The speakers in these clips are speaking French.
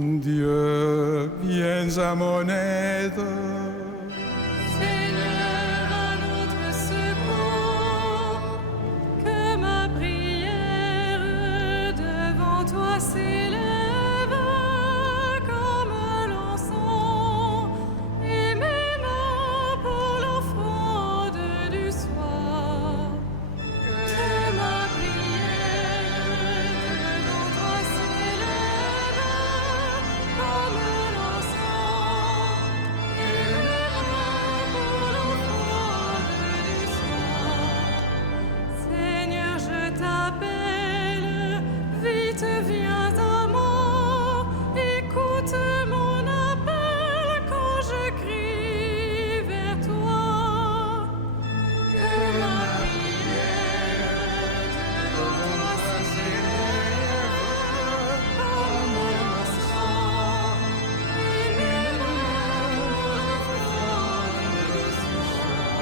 Dieu, viens à mon aide. Seigneur, à notre secours, que ma prière devant toi s'élève comme l'encens, et mes mains pour l'offrande du soir. Que ma prière devant toi s'élève comme l'encens, et mes mains pour l'offrande du soir. Seigneur, je t'appelle, vite viens à moi, écoute mon appel quand je crie vers toi. Que ma prière devant toi s'élève comme l'encens, et mes mains pour l'offrande du soir.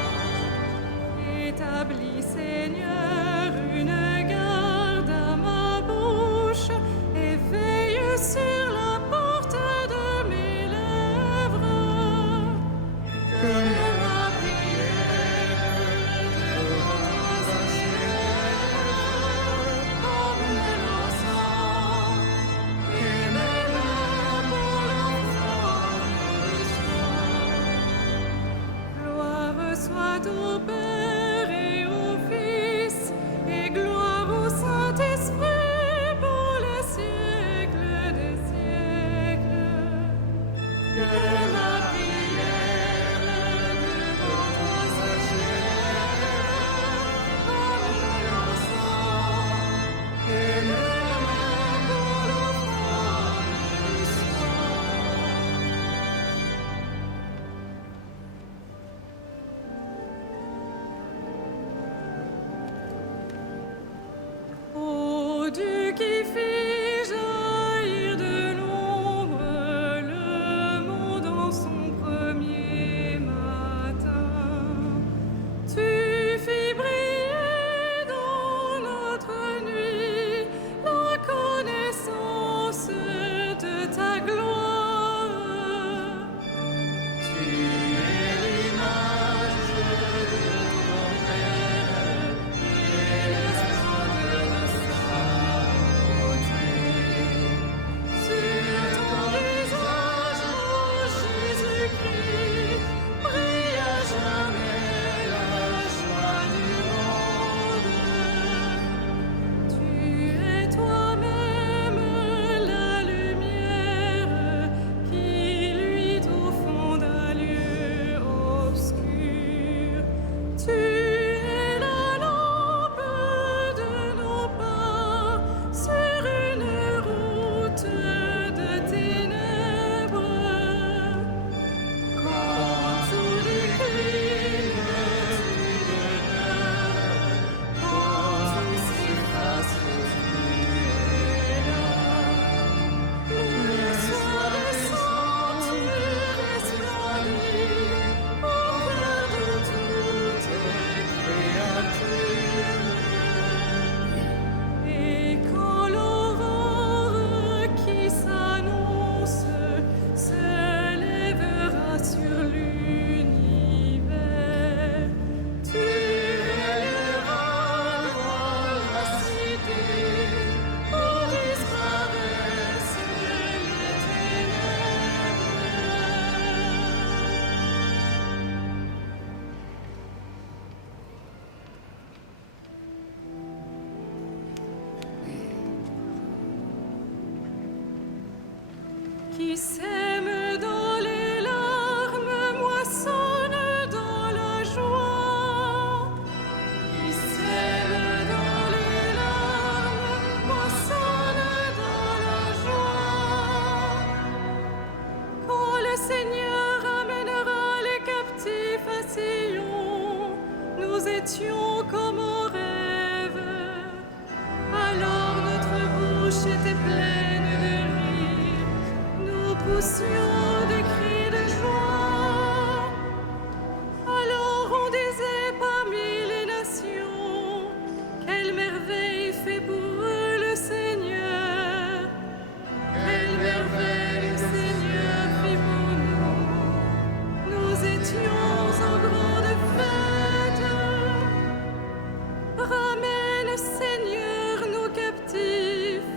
Établis, Seigneur, une garde à ma bouche et veille sur la porte de mes lèvres. Que ma prière devant toi s'élève comme l'encens, et mes mains pour l'offrande du soir. Gloire soit au Père et au Fils, et gloire au Saint-Esprit pour les siècles des siècles. Que ma prière devant toi s'élève comme l'encens, et mes mains pour l'offrande du soir. Ô Dieu qui fit jaillir de l'ombre le monde en son premier matin, tu fis briller dans notre nuit la connaissance de ta gloire. Tu es l'image de ton Père et la splendeur de sa beauté. Sur ton visage, ô Jésus-Christ, brille à jamais la joie du monde. Tu es toi-même la lumière qui luit au fond d'un lieu obscur. Tu es la lampe de nos pas sur une route de ténèbres. Quand tout décline, tu demeures. Quand tout s'efface, tu es là. Le soir descend, tu resplendis au cœur de toutes créatures. Et quand l'aurore qui s'annonce se lèvera sur l'univers, tu éleveras dans la cité où disparaissent les ténèbres. Qui sème dans les larmes moissonne dans la joie. Qui sème dans les larmes moissonne dans la joie. Quand le Seigneur amènera les captifs à Sion, nous étions comme au rêve. Alors notre bouche était pleine de rire, nous poussions des cris de joie. Alors on disait parmi les nations, quelle merveille fait pour eux le Seigneur, quelle merveille étions en grande fête. Ramène, Seigneur, nos captifs,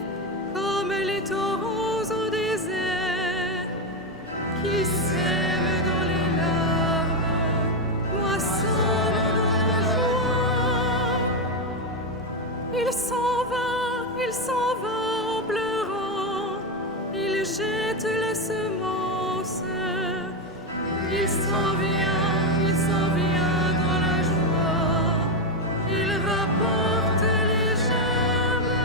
comme les taureaux au désert, qui sèment dans les larmes, moissonnent dans la joie. Il s'en va en pleurant, il jette les semences. Il s'en vient dans la joie, il rapporte les germes.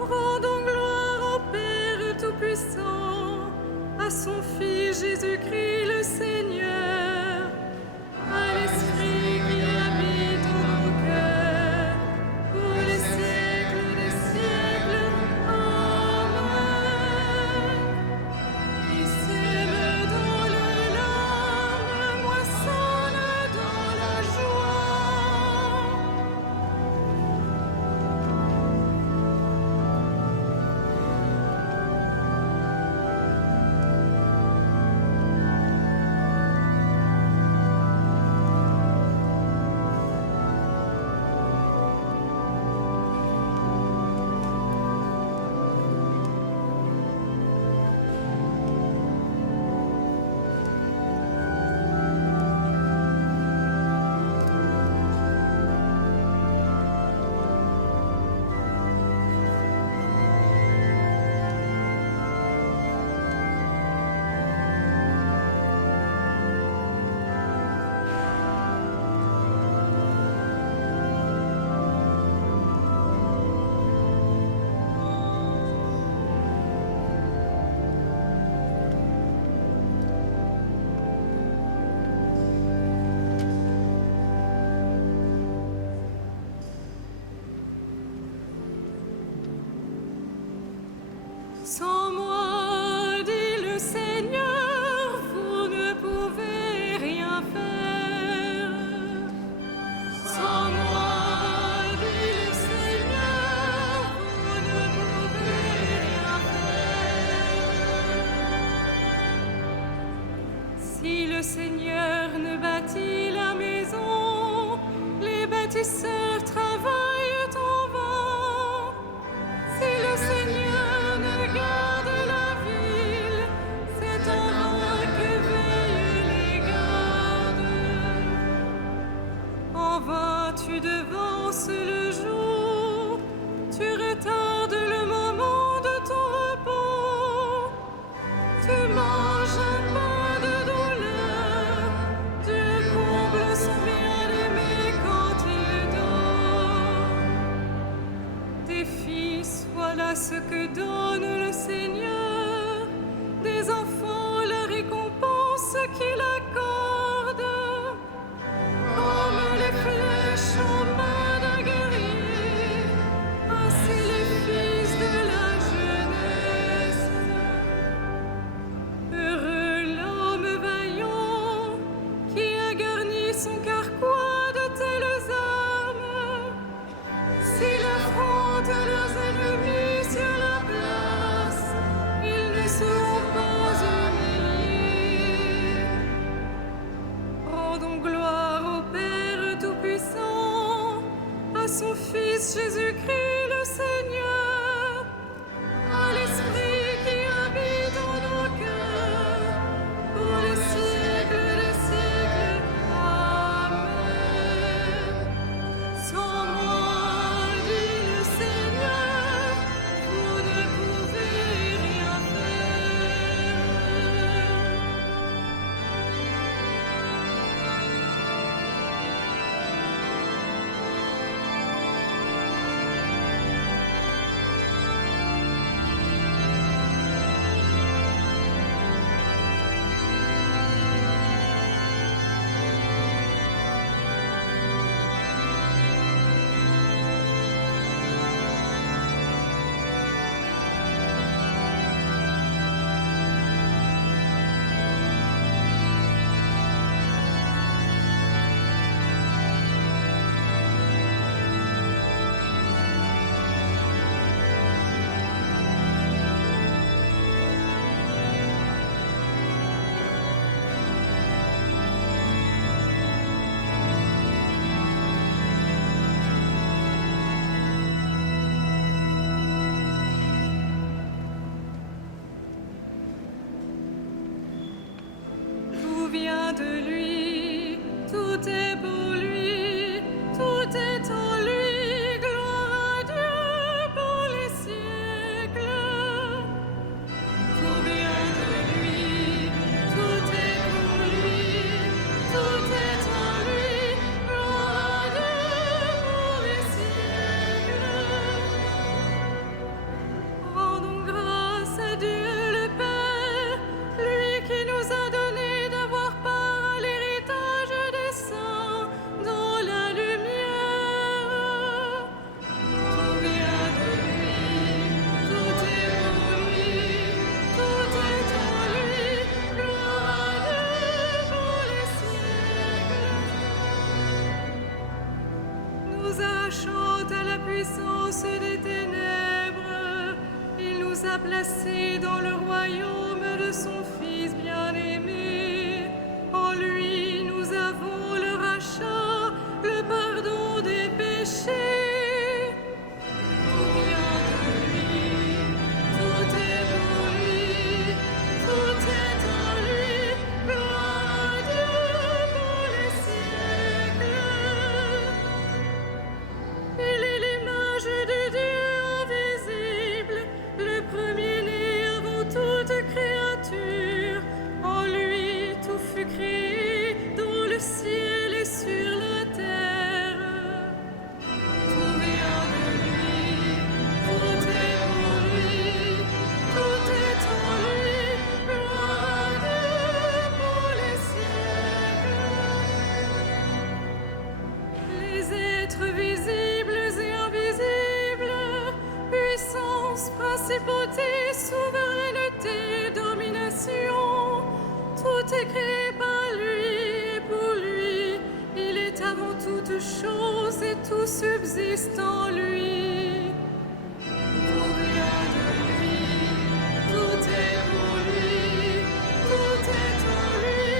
Rendons gloire au Père Tout-Puissant, à son Fils Jésus-Christ le Seigneur, à l'Esprit qui habite en nos cœurs, pour les siècles des siècles. Amen. Qui sème dans les larmes, moissonne dans la joie. Sans moi, dit le Seigneur, vous ne pouvez rien faire. Sans moi, dit le Seigneur, vous ne pouvez rien faire. Si le Seigneur ne bâtit la maison, les bâtisseurs travaillent en vain. Si le Seigneur ne garde la ville, c'est en vain que veillent les gardes. En vain tu devances le jour, tu retardes le moment de ton repos. Tu manges un pain de douleur, Dieu comble son bien-aimé quand il dort. Des fils, voilà ce que donne le Seigneur, des enfants la récompense qu'il accorde. Comme les flèches en main d'un guerrier, ainsi les fils de la jeunesse. Heureux l'homme vaillant qui a garni son carquois de telles armes. S'il affronte leurs ennemis sur la place, ils ne seront pas humiliés. Rendons gloire au Père Tout-Puissant, à son Fils Jésus-Christ le Seigneur, à l'Esprit qui habite en nos cœurs, pour les siècles des siècles. Amen. Sans moi, dit le Seigneur, vous ne pouvez rien faire. tout vient de lui, tout est pour lui, tout est en lui. Gloire à Dieu pour les siècles. Tout vient de lui, tout est pour lui, tout est en lui. Gloire à Dieu pour les siècles. Rendons grâce à Dieu le Père, lui qui nous a donné d'avoir part à l'héritage des saints dans la lumière. Tout vient de lui, tout est pour lui, tout est en lui. Gloire à Dieu pour les siècles. Nous arrachant à la puissance des ténèbres, il nous a placés dans le royaume de son Fils bien-aimé. En lui, nous avons le rachat, le pardon des péchés. Tout vient de lui, tout est pour lui, tout est en lui. Gloire à Dieu pour les siècles. Il est l'image de Dieu invisible, le premier-né avant toute créature. En lui, tout fut créé, dans le ciel et sur la terre. Tout vient de lui, tout est pour lui, tout est en lui. Gloire à Dieu pour les siècles. Les êtres visibles et invisibles, puissance, principauté, souveraineté, domination, tout est créé par lui et pour lui. Il est avant toute chose et tout subsiste en lui. Tout vient de lui, tout est pour lui, tout est en lui.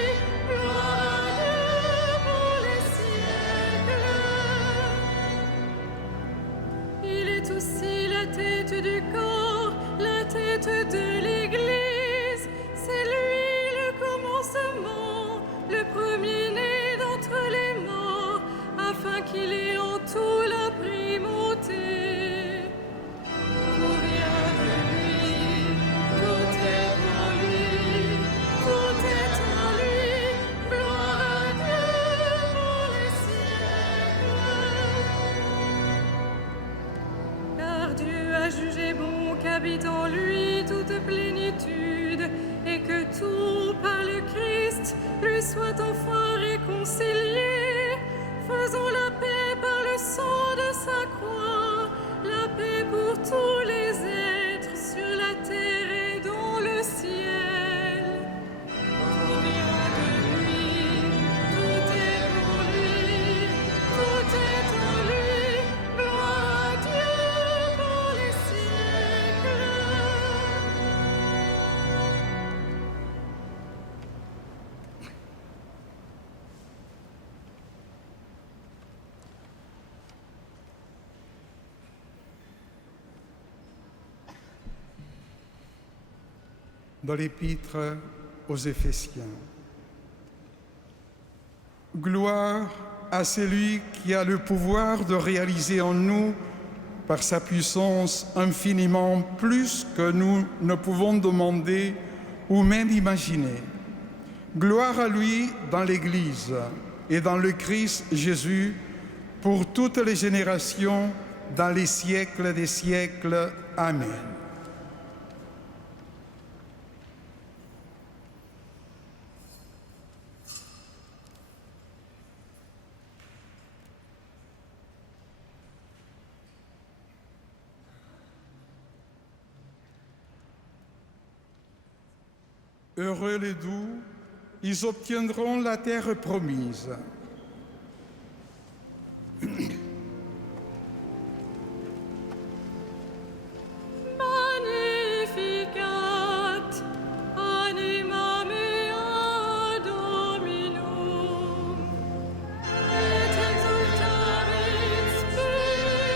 Gloire à Dieu pour les siècles. Il est aussi la tête du corps, la tête de l'Église. C'est lui le commencement, le premier-né d'entre les morts, afin qu'il ait en tout la primauté. Tout vient de lui, tout est pour lui, tout est en lui. Gloire à Dieu pour les siècles. Car Dieu a jugé bon qu'habite en lui toute plénitude, et que tout par le Christ lui soit enfin réconcilié. Faisons la paix par le sang de sa croix, la paix pour tous les êtres sur la terre et dans le ciel. Tout vient de lui, tout est pour lui, tout est en lui. Gloire à Dieu pour les siècles. Dans l'épître aux Éphésiens. Gloire à celui qui a le pouvoir de réaliser en nous, par sa puissance, infiniment plus que nous ne pouvons demander ou même imaginer. Gloire à lui dans l'Église et dans le Christ Jésus pour toutes les générations, dans les siècles des siècles. Amen. Heureux les doux, ils obtiendront la terre promise. Magnificat, anima mea Dominum, et exultavit spiritus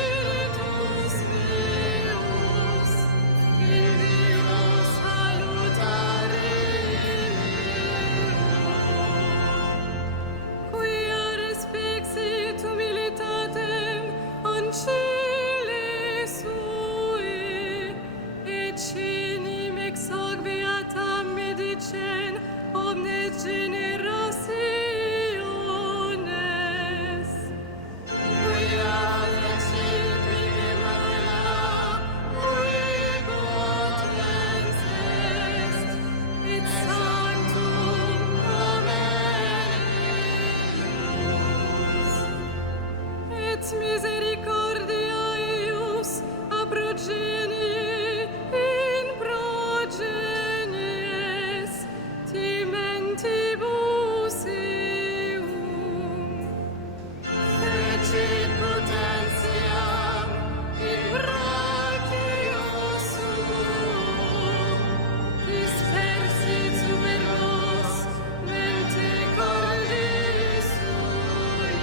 meus, in Deo salutare meum. misericordia eius a progenie in progenies timentibus eum. Fecit potentiam in brachio suum, dispersit super nos mente cordis sui.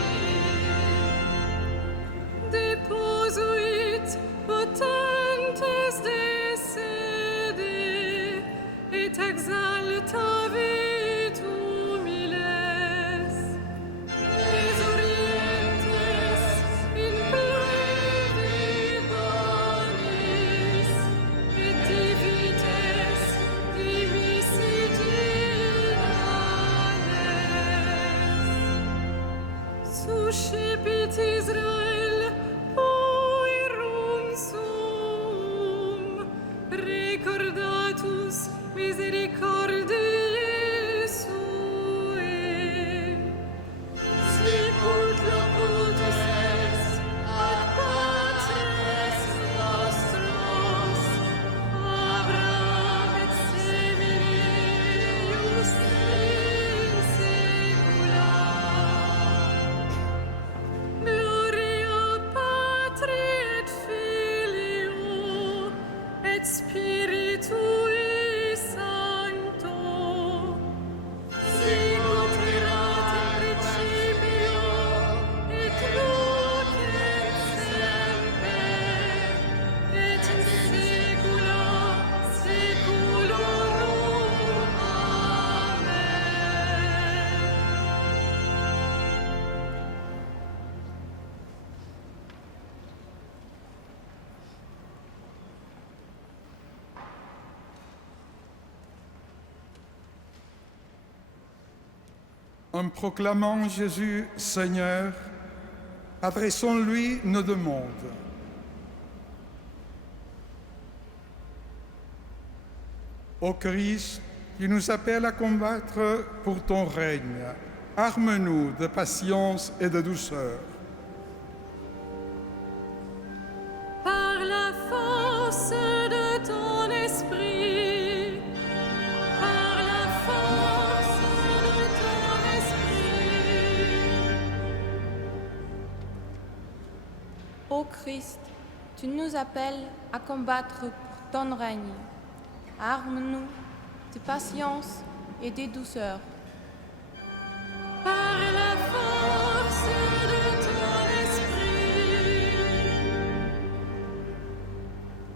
Deposuit potentes de sede, et exaltavit humiles. Exorientes in pluribus, et divites dimisit inanes. Suscipit Israel puerum sum, recordatus misericordiae suae. Sicut locutus est ad patres nostros, Abraham et semini eius in saecula. Gloria Patri et Filio et Spiritui Sancto, sicut erat in principio et nunc et semper et in saecula saeculorum. Amen. En proclamant Jésus Seigneur, adressons-lui nos demandes. Ô Christ, qui nous appelle à combattre pour ton règne, arme-nous de patience et de douceur. Par la force de ton esprit, par la force de ton esprit. Ô Christ, tu nous appelles à combattre pour ton règne. Arme-nous de patience et de douceur. Par la force de ton esprit.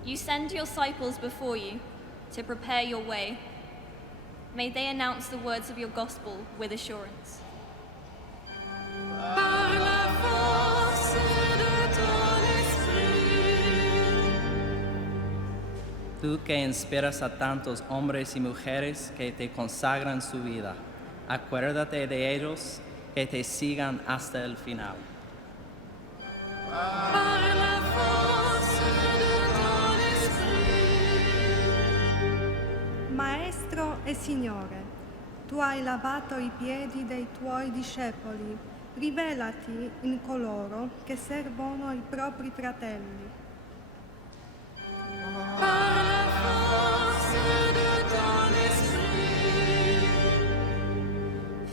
You send your disciples before you to prepare your way. May they announce the words of your gospel with assurance. Par la force de ton esprit. Tú que inspiras a tantos hombres y mujeres que te consagran su vida, acuérdate de ellos que te sigan hasta el final. Par la force de ton esprit. Maestro e Signore, tu hai lavato i piedi dei tuoi discepoli, rivelati in coloro che servono i propri fratelli. Par la force de ton esprit.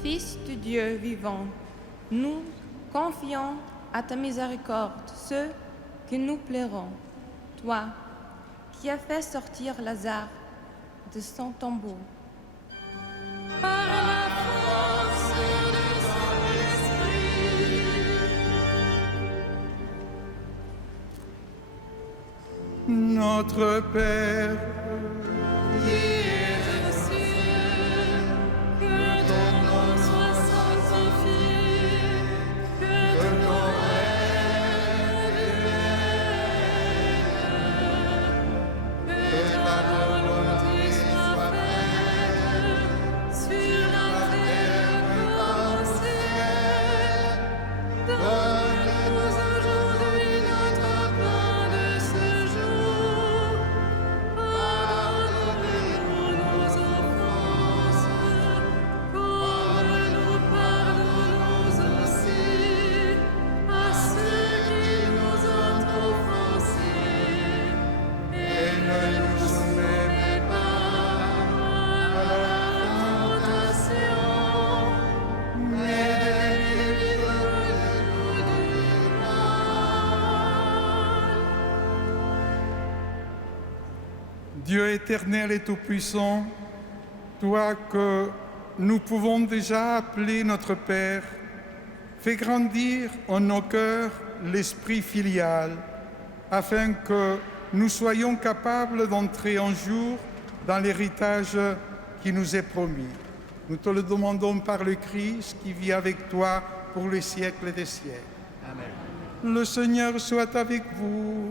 Fils du Dieu vivant, nous confions à ta miséricorde ceux que nous plairons. Toi, qui as fait sortir Lazare de son tombeau. Par la force de ton esprit. Notre Père, Qui es aux cieux, que ton nom soit sanctifié, que ton règne vienne, que ta volonté soit faite sur la terre comme au ciel. Donne-nous aujourd'hui notre pain de ce jour. Dieu éternel et tout-puissant, toi que nous pouvons déjà appeler notre Père, fais grandir en nos cœurs l'esprit filial, afin que nous soyons capables d'entrer un jour dans l'héritage qui nous est promis. Nous te le demandons par le Christ qui vit avec toi pour les siècles des siècles. Amen. Le Seigneur soit avec vous.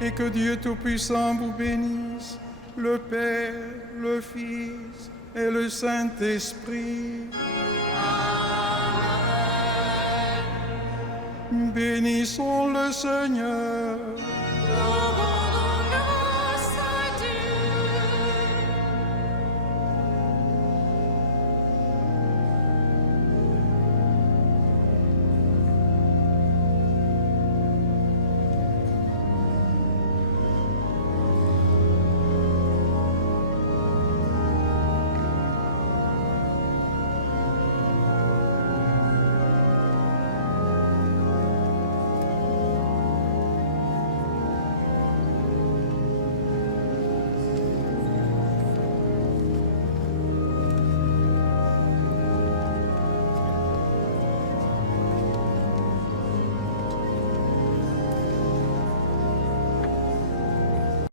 Et que Dieu Tout-Puissant vous bénisse, le Père, le Fils et le Saint-Esprit. Amen. Bénissons le Seigneur.